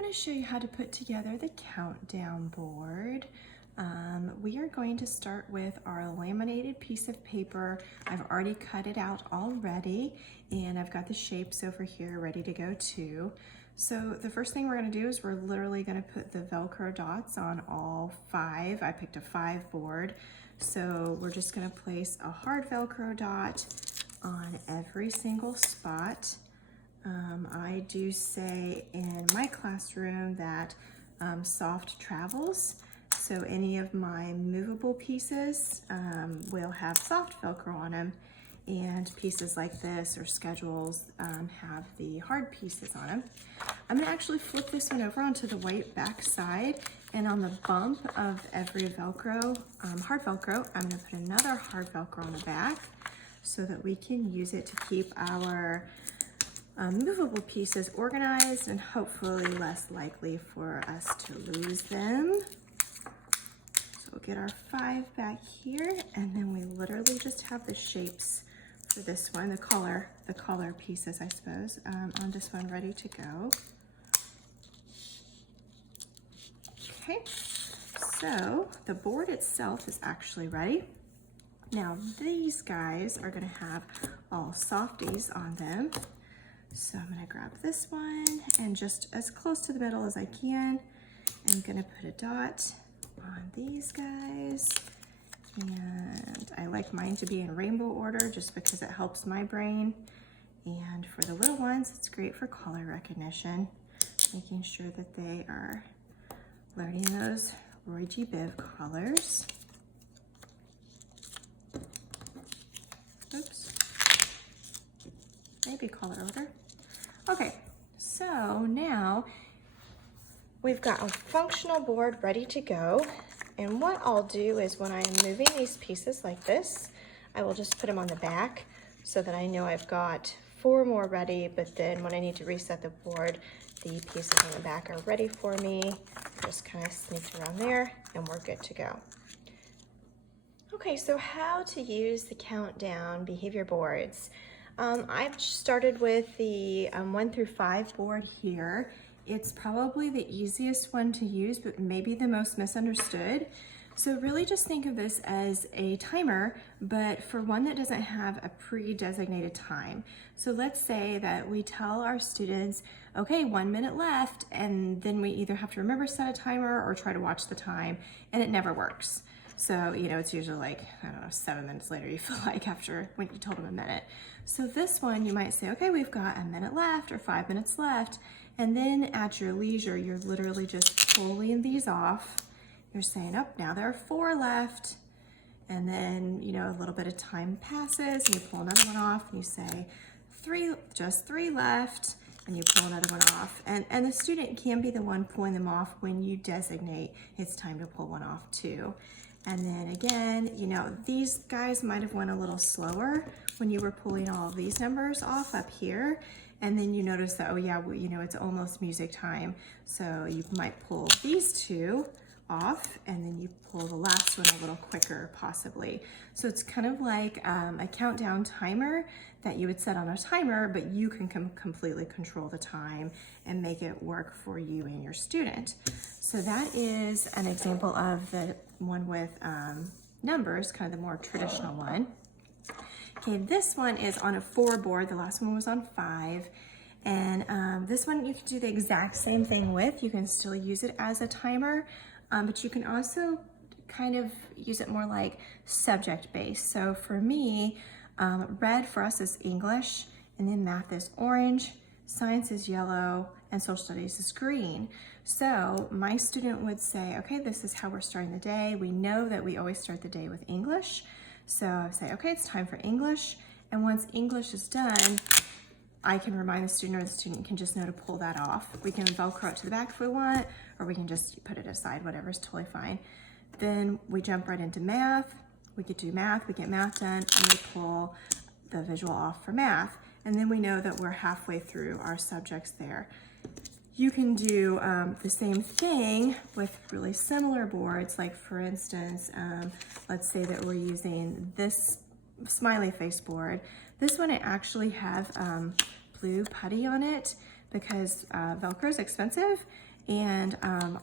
I'm going to show you how to put together the countdown board. We are going to start with our laminated piece of paper. I've already cut it out already, and I've got the shapes over here ready to go too. So the first thing we're going to do is we're literally going to put the Velcro dots on all 5. I picked a 5 board. So we're just going to place a hard Velcro dot on every single spot. I do say in my classroom that soft travels. So any of my movable pieces will have soft Velcro on them, and pieces like this or schedules have the hard pieces on them. I'm gonna actually flip this one over onto the white back side, and on the bump of every Velcro, hard Velcro, I'm gonna put another hard Velcro on the back so that we can use it to keep our movable pieces organized and hopefully less likely for us to lose them. So we'll get our 5 back here, and then we literally just have the shapes for this one, the collar pieces, I suppose, on this one ready to go. Okay, so the board itself is actually ready. Now these guys are gonna have all softies on them. So I'm gonna grab this one, and just as close to the middle as I can, I'm gonna put a dot on these guys. And I like mine to be in rainbow order just because it helps my brain. And for the little ones, it's great for color recognition, making sure that they are learning those Roy G. Biv colors. Oops. Maybe color order. Okay, so now we've got a functional board ready to go. And what I'll do is when I'm moving these pieces like this, I will just put them on the back so that I know I've got 4 more ready, but then when I need to reset the board, the pieces on the back are ready for me. Just kind of sneak around there and we're good to go. Okay, so how to use the countdown behavior boards. I've started with the 1 through 5 board here. It's probably the easiest one to use, but maybe the most misunderstood. So really just think of this as a timer, but for one that doesn't have a pre-designated time. So let's say that we tell our students, okay, 1 minute left, and then we either have to remember to set a timer or try to watch the time, and it never works. So, you know, it's usually like, I don't know, 7 minutes later you feel like after when you told them a minute. So this one, you might say, okay, we've got a minute left or 5 minutes left. And then at your leisure, you're literally just pulling these off. You're saying, oh, now there are 4 left. And then, you know, a little bit of time passes and you pull another one off and you say, just 3 left. And you pull another one off. And the student can be the one pulling them off when you designate it's time to pull one off too. And then again, you know, these guys might have went a little slower when you were pulling all of these numbers off up here. And then you notice that, oh yeah, well, you know, it's almost music time. So you might pull these 2 off, and then you pull the last one a little quicker possibly. So it's kind of like a countdown timer that you would set on a timer, but you can completely control the time and make it work for you and your student. So that is an example of the one with numbers, kind of the more traditional one. Okay, this one is on a 4 board. The last one was on 5. And this one you can do the exact same thing with. You can still use it as a timer, but you can also kind of use it more like subject-based. So for me, red for us is English, and then math is orange, science is yellow, and social studies is green. So my student would say, okay, this is how we're starting the day. We know that we always start the day with English. So I say, okay, it's time for English. And once English is done, I can remind the student, or the student can just know to pull that off. We can Velcro it to the back if we want, or we can just put it aside, whatever's totally fine. Then we jump right into math. We get to do math, we get math done, and we pull the visual off for math. And then we know that we're halfway through our subjects there. You can do the same thing with really similar boards. Like for instance, let's say that we're using this smiley face board. This one, I actually have blue putty on it because Velcro is expensive, And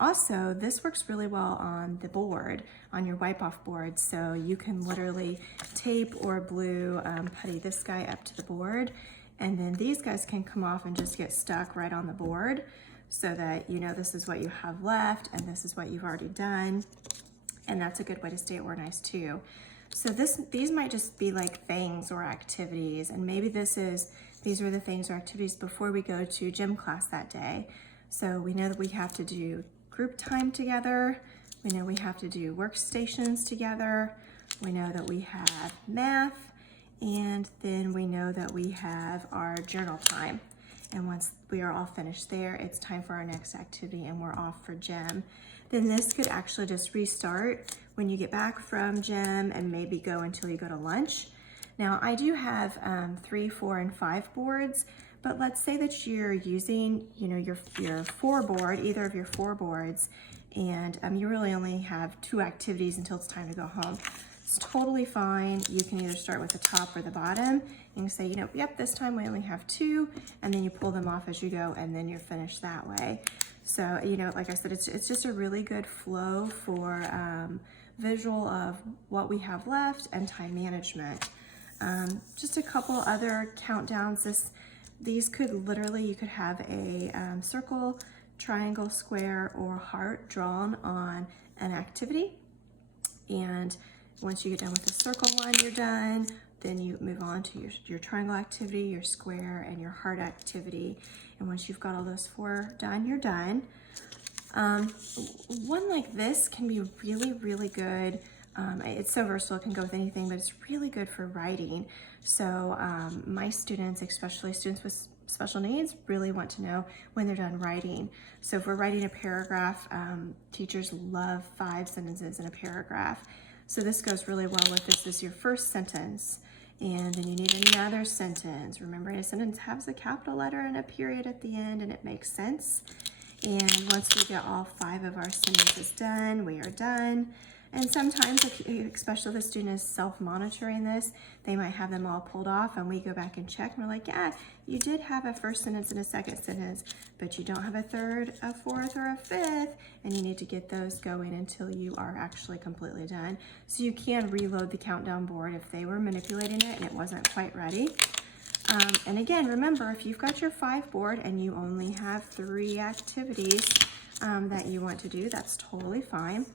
also, this works really well on the board, on your wipe-off board. So you can literally tape or glue putty this guy up to the board, and then these guys can come off and just get stuck right on the board, so that you know this is what you have left and this is what you've already done. And that's a good way to stay organized too. So these might just be like things or activities, and maybe these are the things or activities before we go to gym class that day. So we know that we have to do group time together. We know we have to do workstations together. We know that we have math, and then we know that we have our journal time. And once we are all finished there, it's time for our next activity and we're off for gym. Then this could actually just restart when you get back from gym and maybe go until you go to lunch. Now I do have 3, 4, and 5 boards, but let's say that you're using, you know, your 4 board, either of your 4 boards, and you really only have 2 activities until it's time to go home. It's totally fine. You can either start with the top or the bottom. You can say, you know, yep, this time we only have 2, and then you pull them off as you go, and then you're finished that way. So, you know, like I said, it's just a really good flow for visual of what we have left and time management. Just a couple other countdowns. These could literally, you could have a circle, triangle, square, or heart drawn on an activity. And once you get done with the circle one, you're done. Then you move on to your triangle activity, your square, and your heart activity. And once you've got all those 4 done, you're done. One like this can be really, really good. It's so versatile, it can go with anything, but it's really good for writing. So my students, especially students with special needs, really want to know when they're done writing. So if we're writing a paragraph, teachers love 5 sentences in a paragraph. So this goes really well with this is your first sentence, and then you need another sentence. Remember, a sentence has a capital letter and a period at the end, and it makes sense. And once we get all 5 of our sentences done, we are done. And sometimes, especially if the student is self-monitoring this, they might have them all pulled off, and we go back and check, and we're like, yeah, you did have a first sentence and a second sentence, but you don't have a third, a fourth, or a fifth, and you need to get those going until you are actually completely done. So you can reload the countdown board if they were manipulating it and it wasn't quite ready. And again, remember, if you've got your 5 board and you only have 3 activities that you want to do, that's totally fine.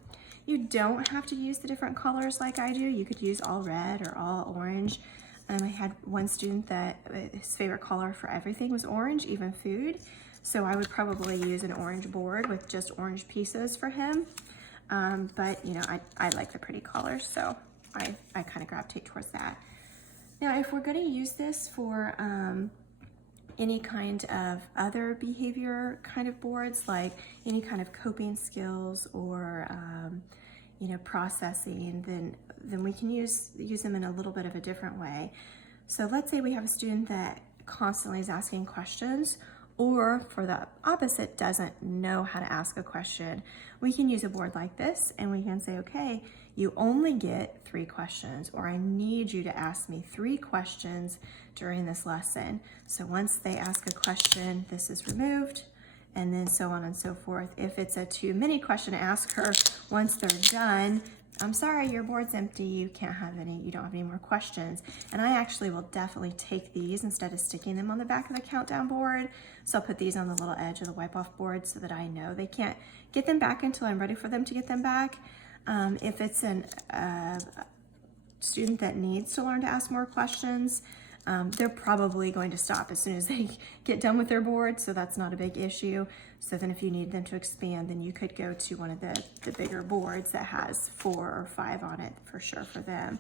You don't have to use the different colors like I do. You could use all red or all orange. I had one student that his favorite color for everything was orange, even food. So I would probably use an orange board with just orange pieces for him. But you know, I like the pretty colors, so I kind of gravitate towards that. Now, if we're going to use this for any kind of other behavior kind of boards, like any kind of coping skills or you know, processing, then we can use them in a little bit of a different way. So let's say we have a student that constantly is asking questions, or for the opposite, doesn't know how to ask a question. We can use a board like this, and we can say, okay, you only get 3 questions, or I need you to ask me 3 questions during this lesson. So once they ask a question, this is removed, and then so on and so forth. If it's a too many question to ask her, once they're done, I'm sorry, your board's empty, you don't have any more questions. And I actually will definitely take these instead of sticking them on the back of the countdown board. So I'll put these on the little edge of the wipe-off board so that I know they can't get them back until I'm ready for them to get them back. If it's a student that needs to learn to ask more questions, they're probably going to stop as soon as they get done with their board, so that's not a big issue. So then if you need them to expand, then you could go to one of the bigger boards that has 4 or 5 on it for sure for them.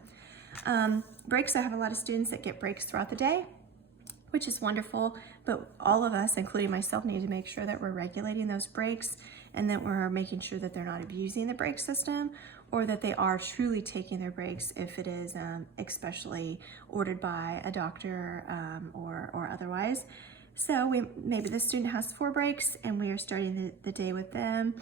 Breaks, I have a lot of students that get breaks throughout the day, which is wonderful, but all of us, including myself, need to make sure that we're regulating those breaks and that we're making sure that they're not abusing the break system, or that they are truly taking their breaks if it is especially ordered by a doctor or otherwise. So maybe the student has 4 breaks and we are starting the day with them,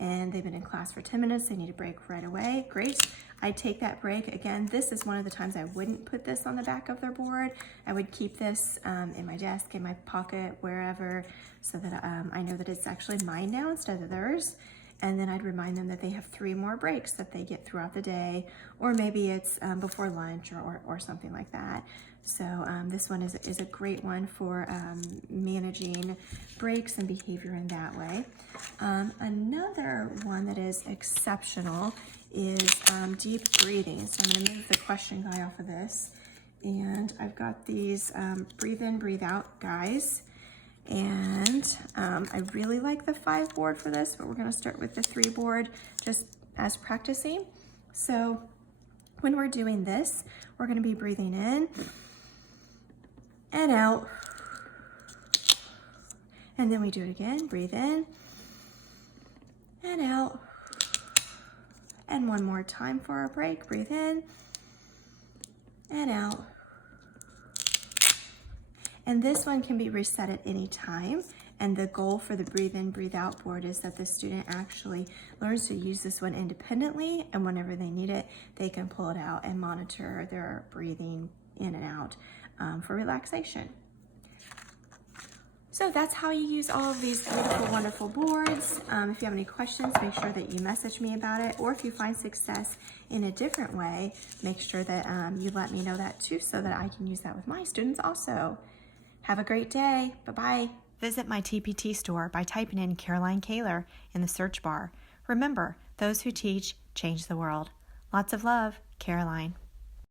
and they've been in class for 10 minutes, they need a break right away. Great. I take that break. Again, this is one of the times I wouldn't put this on the back of their board. I would keep this in my desk, in my pocket, wherever, so that I know that it's actually mine now instead of theirs. And then I'd remind them that they have 3 more breaks that they get throughout the day, or maybe it's before lunch or something like that. So this one is a great one for managing breaks and behavior in that way. Another one that is exceptional is deep breathing. So I'm going to move the question guy off of this. And I've got these breathe in, breathe out guys. And I really like the 5 board for this, but we're going to start with the 3 board just as practicing. So when we're doing this, we're going to be breathing in and out. And then we do it again. Breathe in and out. And one more time for our break. Breathe in and out. And this one can be reset at any time. And the goal for the breathe in, breathe out board is that the student actually learns to use this one independently, and whenever they need it, they can pull it out and monitor their breathing in and out for relaxation. So that's how you use all of these beautiful, wonderful boards. If you have any questions, make sure that you message me about it, or if you find success in a different way, make sure that you let me know that too, so that I can use that with my students also. Have a great day. Bye-bye. Visit my TPT store by typing in Caroline Kaler in the search bar. Remember, those who teach change the world. Lots of love, Caroline.